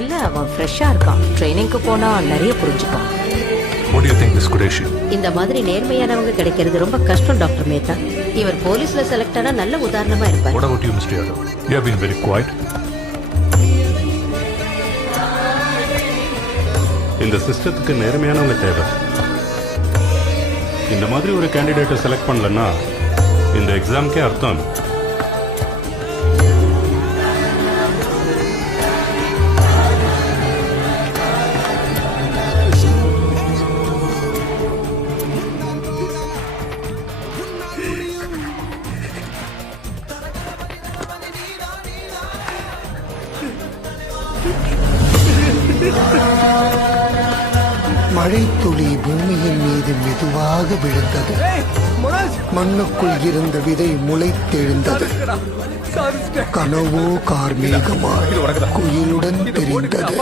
இல்ல அவன் ஃப்ரெஷ்ஷா இருக்கான். ட்ரைனிங்க்கு போனா நிறைய புரிஞ்சுப்பான். What do you think, Miss Qureshi? இந்த மாதிரி நேர்மையானவங்க கிடைக்கிறது ரொம்ப கஷ்டம் டாக்டர் மேத்தா. இவர் போலீஸ்ல செலக்ட் ஆனா நல்ல உதாரணமா இருப்பார். What about you, Mr. Yadav? You have been very quiet. இந்த சிஸ்டத்துக்கு நேர்மையானவங்க தேவை. இந்த மாதிரி ஒரு கேண்டிடேட்டை செலக்ட் பண்ணலன்னா இந்த எக்ஸாம்க்கே அர்த்தம். மழை துளி பூமியின் மீது மெதுவாக விழுந்தது. மண்ணுக்குள் இருந்த விதை முளைத்தெழுந்தது. கனவோ கார்மேகமாய் குயிலுடன் தெரிந்தது.